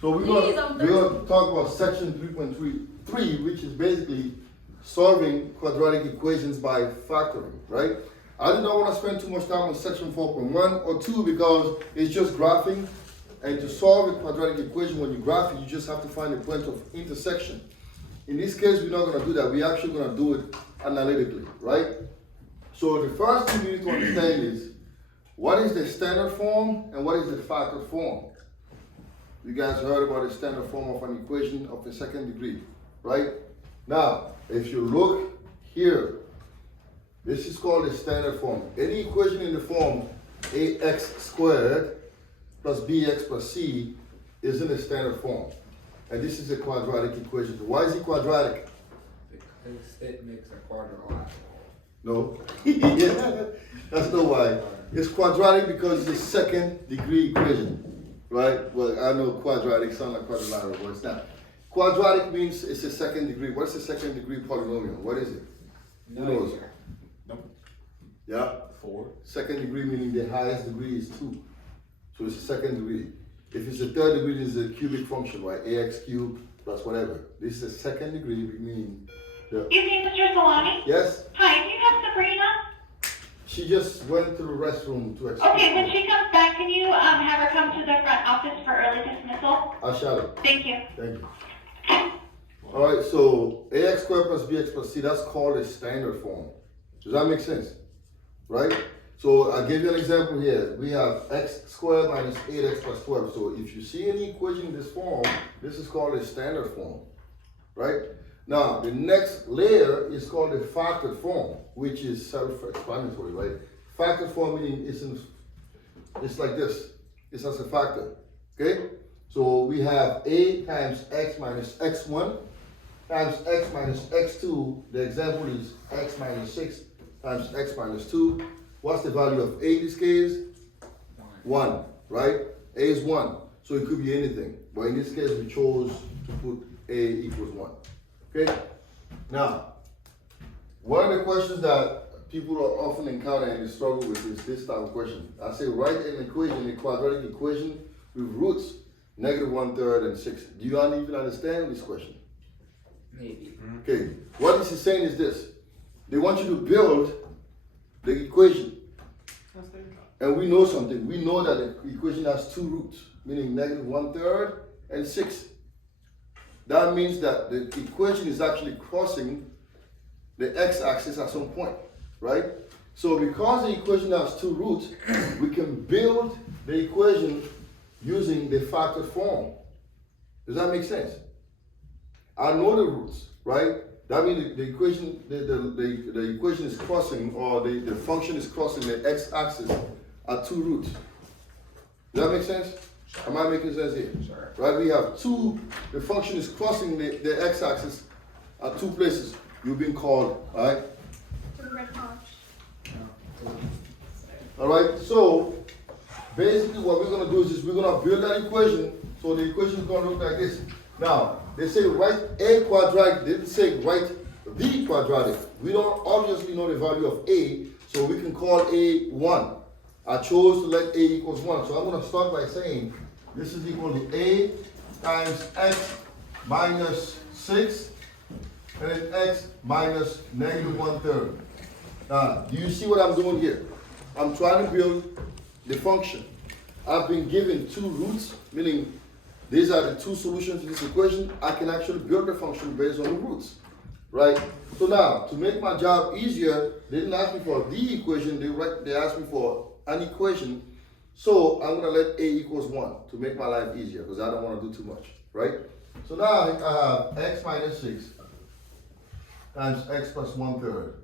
So we're gonna talk about section 3.3, which is basically solving quadratic equations by factoring, right? I did not want to spend too much time on section 4.1 or 2 because it's just graphing. And to solve a quadratic equation, when you graph it, you just have to find a point of intersection. In this case, we're not going to do that. We're actually going to do it analytically, right? So the first thing you need to understand is, what is the standard form and what is the factored form? You guys heard about the standard form of an equation of the second degree, right? Now, if you look here, this is called the standard form. Any equation in the form ax squared plus bx plus c is in the standard form. And this is a quadratic equation. Why is it quadratic? Because it makes a quadrilateral. No. Yeah, that's not why. It's quadratic because it's a second degree equation, right? Well, I know quadratic sounds like quadrilateral, but it's not. Quadratic means it's a second degree. What's a second degree polynomial? What is it? Who knows? Nope. Yeah? 4. Second degree meaning the highest degree is 2. So it's a second degree. If it's a third degree, it's a cubic function, right? Ax cubed plus whatever. This is a second degree, meaning the... Excuse me, Mr. Solani? Yes? Hi, do you have Sabrina? She just went to the restroom to explain. Okay, when she comes back, can you have her come to the front office for early dismissal? I shall. Thank you. Thank you. All right, so ax squared plus bx plus c, that's called a standard form. Does that make sense? Right? So I gave you an example here. We have x squared minus 8x plus 12. So if you see any equation in this form, this is called a standard form, right? Now, the next layer is called the factored form, which is self-explanatory, right? Factored form meaning it's like this. It's as a factor, okay? So we have a times x minus x1 times x minus x2. The example is x minus 6 times x minus 2. What's the value of a in this case? 1, right? A is 1, so it could be anything. But in this case, we chose to put a equals 1. Okay? Now, one of the questions that people are often encounter and they struggle with is this type of question. I say write an equation, a quadratic equation with roots negative 1/3 and 6. Do you even understand this question? Maybe. Okay, what this is saying is this. They want you to build the equation. And we know something. We know that the equation has 2 roots, meaning negative 1/3 and 6. That means that the equation is actually crossing the x-axis at some point, right? So because the equation has 2 roots, we can build the equation using the factored form. Does that make sense? I know the roots, right? That means the equation, the equation is crossing, or the function is crossing the x-axis at 2 roots. Does that make sense? Am I making sense here? Sure. Right? We have the function is crossing the x-axis at 2 places. You've been called, all right? All right, so basically what we're going to do is we're going to build that equation. So the equation is going to look like this. Now, they say write a quadratic. They didn't say write the quadratic. We don't obviously know the value of a, so we can call a 1. I chose to let a equals 1. So I'm going to start by saying this is equal to a times x minus 6 and then x minus negative 1/3. Now, do you see what I'm doing here? I'm trying to build the function. I've been given 2 roots, meaning these are the 2 solutions to this equation. I can actually build the function based on the roots, right? So now, to make my job easier, they didn't ask me for the equation, they asked me for an equation. So I'm gonna let a equals 1 to make my life easier because I don't want to do too much, right? So now I have x minus 6 times x plus 1/3.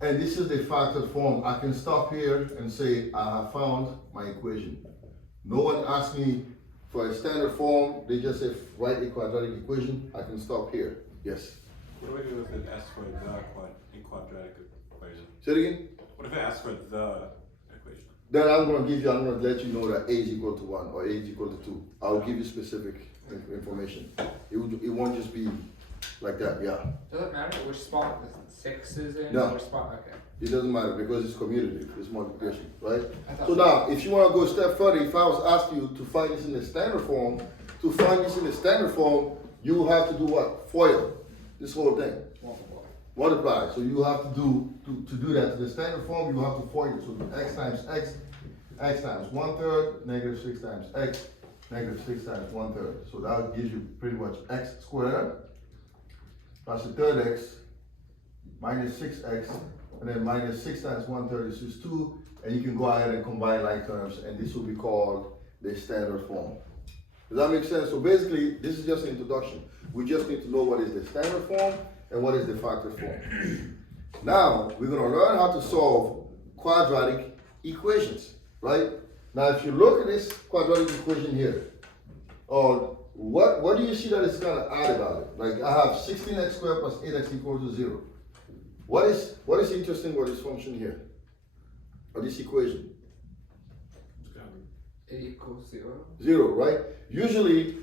And this is the factored form. I can stop here and say I have found my equation. No one asked me for a standard form. They just say write a quadratic equation. I can stop here. Yes? What do we do if it asks for the quadratic equation? Say it again? What if it asks for the equation? Then I'm going to let you know that a is equal to 1 or a is equal to 2. I'll give you specific information. It won't just be like that, yeah. Does it matter which spot the 6 is in? No. Which spot? Okay. It doesn't matter because it's commutative, it's multiplication, right? I thought So now, if you want to go a step further, if I was asking you to find this in the standard form, to find this in the standard form, you will have to do what? FOIL, this whole thing. Multiply. So you have to do that to the standard form. You have to FOIL it. So x times x, x times 1/3, negative 6 times x, negative 6 times 1/3. So that gives you pretty much x squared plus the third x minus 6x, and then minus 6 times 1/3 is just 2, and you can go ahead and combine like terms, and this will be called the standard form. Does that make sense? So basically, this is just an introduction. We just need to know what is the standard form and what is the factor form. Now, we're going to learn how to solve quadratic equations, right? Now, if you look at this quadratic equation here, what do you see that is kind of odd about it? Like, I have 16x squared plus 8x equals to 0. What is interesting about this function here? Or this equation? It equals 0. 0, right? Usually,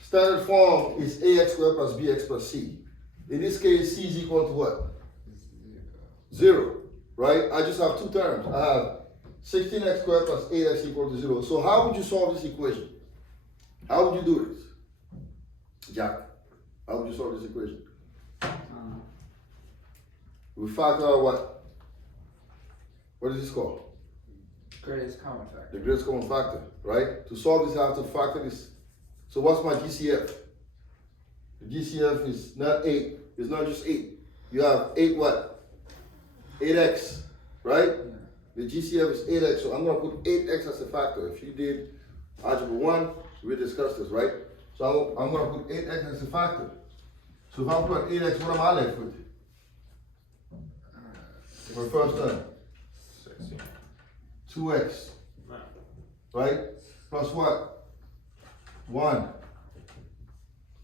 standard form is ax squared plus bx plus c. In this case, c is equal to what? 0, right? I just have two terms. I have 16x squared plus 8x equal to 0. So how would you solve this equation? How would you do this? Jack, how would you solve this equation? We factor out what? What is this called? Greatest common factor. The greatest common factor, right? To solve this, I have to factor this. So what's my GCF? The GCF is not 8. It's not just 8. You have 8 what? 8x, right? Yeah. The GCF is 8x, so I'm going to put 8x as a factor. If you did algebra 1, we discussed this, right? So I'm going to put 8x as a factor. So if I put 8x, what am I left with? For the first term, 16. 2x, No. right? Plus what? 1.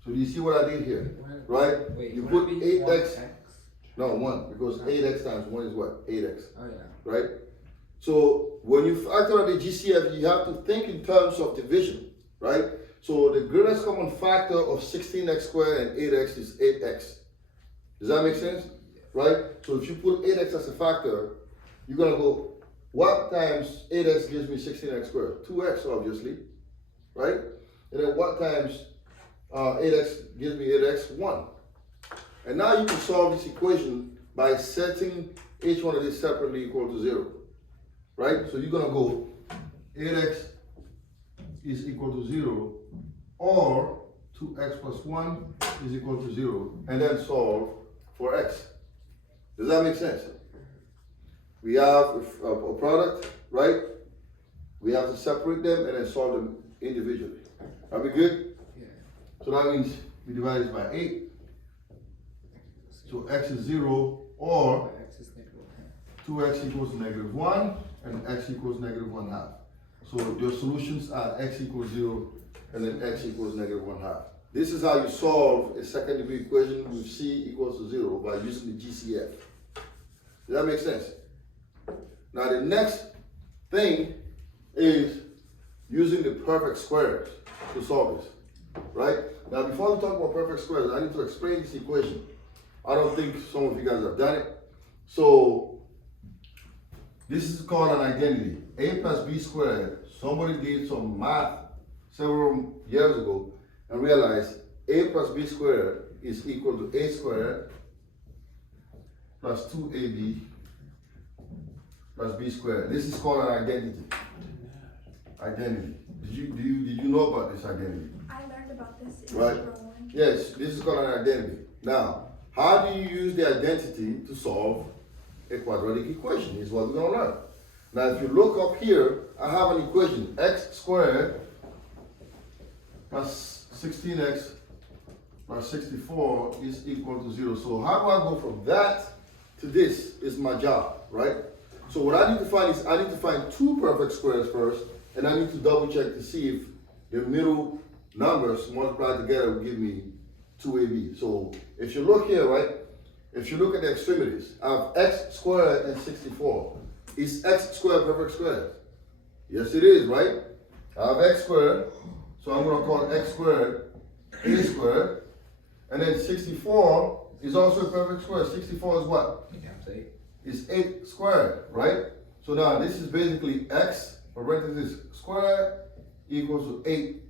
So do you see what I did here, right? Wait, You would put it be 8x, 1x? no 1, because 8x times 1 is what? 8x, Oh yeah. right? So when you factor out the GCF, you have to think in terms of division, right? So the greatest common factor of 16x squared and 8x is 8x. Does that make sense? Right? So if you put 8x as a factor, you're going to go, what times 8x gives me 16x squared? 2x, obviously, right? And then what times 8x gives me 8x? 1. And now you can solve this equation by setting each one of these separately equal to 0, right? So you're going to go 8x is equal to 0, or 2x plus 1 is equal to 0, and then solve for x. Does that make sense? We have a product, right? We have to separate them and then solve them individually. Are we good? Yeah. So that means we divide this by 8. So x is 0, or X is negative 2x equals negative 1, and x equals negative 1/2. So your solutions are x equals 0, and then x equals negative 1/2. This is how you solve a second degree equation with c equals to 0 by using the GCF. Does that make sense? Now the next thing is using the perfect squares to solve this, right? Now before we talk about perfect squares, I need to explain this equation. I don't think some of you guys have done it. So this is called an identity. A plus b squared. Somebody did some math several years ago and realized a plus b squared is equal to a squared plus 2ab plus b squared. This is called an identity. Identity. Did you know about this identity? I learned about this in Right. Algebra 1. Yes, this is called an identity. Now, how do you use the identity to solve a quadratic equation? Is what we're going to learn. Now, if you look up here, I have an equation. X squared plus 16x plus 64 is equal to 0. So how do I go from that to this is my job, right? So what I need to find is I need to find two perfect squares first, and I need to double check to see if the middle numbers multiplied together will give me 2ab. So if you look here, right, if you look at the extremities, I have x squared and 64. Is x squared perfect square? Yes, it is, right? I have x squared, so I'm going to call x squared a squared. And then 64 is also a perfect square. 64 is what? times 8. Is 8 squared, right? So now this is basically x, parenthesis squared, equals to 8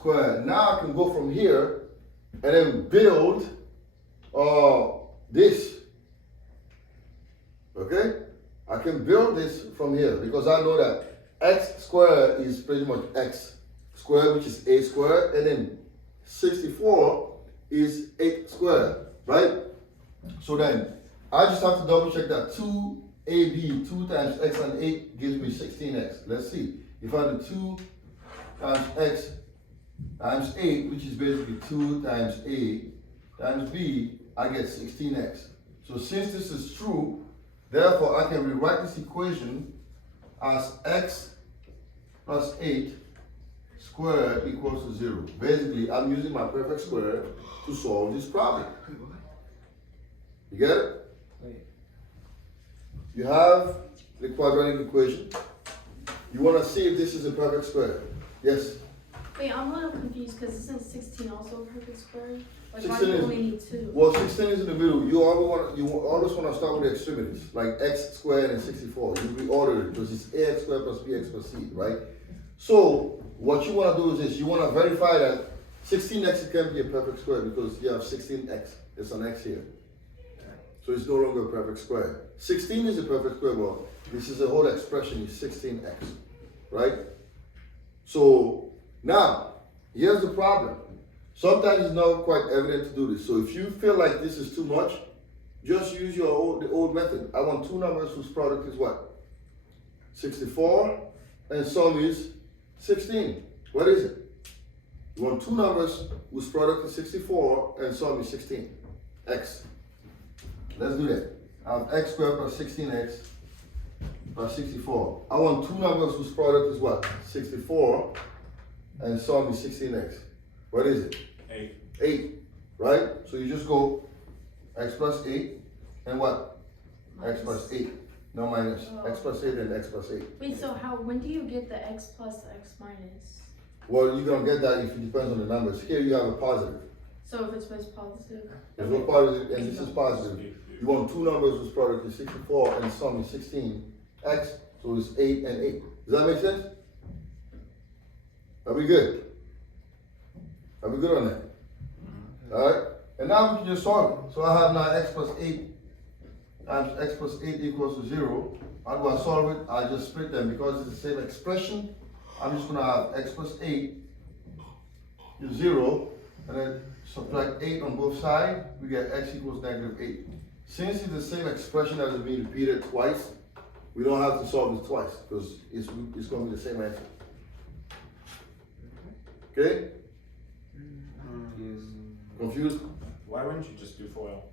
squared. Now I can go from here and then build this. Okay? I can build this from here because I know that x squared is pretty much x squared, which is a squared, and then 64 is 8 squared, right? So then I just have to double check that 2ab, 2 times x and 8 gives me 16x. Let's see. If I do 2 times x times 8, which is basically 2 times a times b, I get 16x. So since this is true, therefore I can rewrite this equation as x plus 8 squared equals to 0. Basically, I'm using my perfect square to solve this problem. You get it? Wait. You have the quadratic equation. You want to see if this is a perfect square. Yes? Wait, I'm a little confused because isn't 16 also a perfect square? Like, why 16 do you is- only need 2? Well, 16 is in the middle. You always want to start with the extremities, like x squared and 64. You reorder it because it's ax squared plus bx plus c, right? So what you want to do is this. You want to verify that 16x can be a perfect square because you have 16x. There's an x here. So it's no longer a perfect square. 16 is a perfect square, but this is a whole expression, is 16x, right? So now, here's the problem. Sometimes it's not quite evident to do this. So if you feel like this is too much, just use the old method. I want two numbers whose product is what? 64, and sum is 16. What is it? You want two numbers whose product is 64 and sum is 16. X. Let's do that. I have x squared plus 16x plus 64. I want two numbers whose product is what? 64 and sum is 16x. What is it? 8. 8, right? So you just go x plus 8 and what? X plus 8. No minus. X plus 8 and x plus 8. Wait, so when do you get the x plus x minus? Well, you're going to get that if it depends on the numbers. Here you have a positive. So if it's supposed positive? There's no positive and this is positive. You want two numbers whose product is 64 and sum is 16x. So it's 8 and 8. Does that make sense? Are we good? Are we good on that? Alright? And now we can just solve it. So I have now x plus 8 times x plus 8 equals to 0. How do I solve it? I just split them because it's the same expression. I'm just going to have x plus 8 is 0. And then subtract 8 on both sides. We get x equals negative 8. Since it's the same expression that is being repeated twice, we don't have to solve this twice because it's going to be the same answer. Okay? Confused? Why wouldn't you just do FOIL?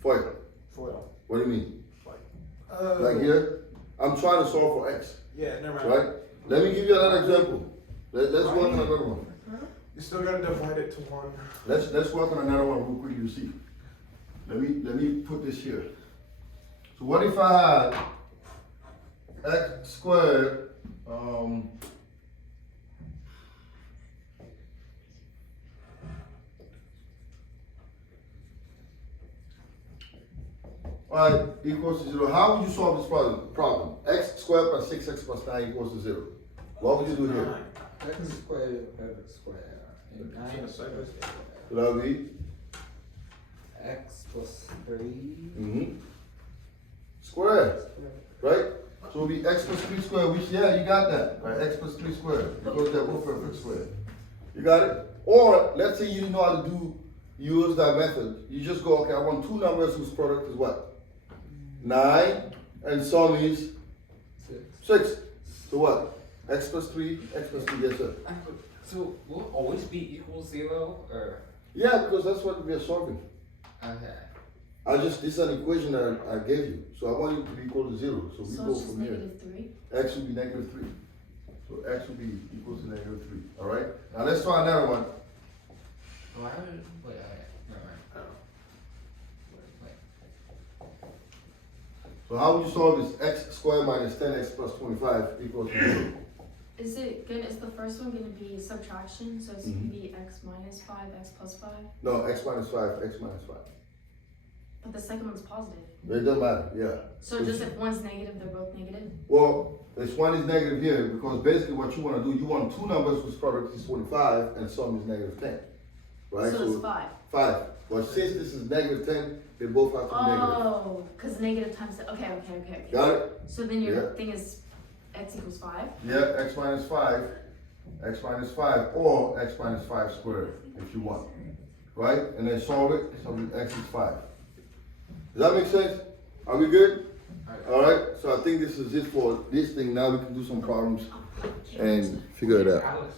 FOIL. FOIL. What do you mean? Like, Like here? I'm trying to solve for x, yeah, never mind. right? Let me give you another example. Let's work on another one. You still gotta divide it to 1. Let's work on another one real quick. You see. Let me put this here. So what if I had x squared Alright, equals to 0. How would you solve this problem? X squared plus 6x plus 9 equals to 0. What would you do here? X squared, perfect square. And 9 It's in a perfect square. So that would be X plus 3. Squared, right? So it would be x plus 3 squared, which, yeah, you got that, right? X plus 3 squared, because they're both perfect square. You got it? Or, let's say you didn't know how to use that method. You just go, okay, I want two numbers whose product is what? 9, and sum is 6. So what? X plus 3, yes sir. So will it always be equal 0 or? Yeah, because that's what we are solving. Okay. This is an equation that I gave you. So I want it to be equal to 0. So we So go it's just from here. -3? X will be negative 3. So x will be equal to negative 3. Alright? Now let's try another one. Why would, wait, okay, never mind. Wait. So how would you solve this? X squared minus 10x plus 25 equals to 0. Is the first one gonna be subtraction? So it's gonna be x minus 5, x plus 5? No, x minus 5, x minus 5. But the second one's positive. It doesn't matter, yeah. So just if one's negative, they're both negative? Well, this one is negative here because basically what you want to do, you want two numbers whose product is 25 and sum is negative 10. Right? So it's 5. 5. But since this is negative 10, they both have to be negative. Oh, because negative times, okay. Got it? So then your Yeah. thing is x equals 5? Yeah, x minus 5, or x minus 5 squared if you want. Right? And then solve it, so x is 5. Does that make sense? Are we good? Alright, so I think this is it for this thing. Now we can do some problems and figure it out. Alex,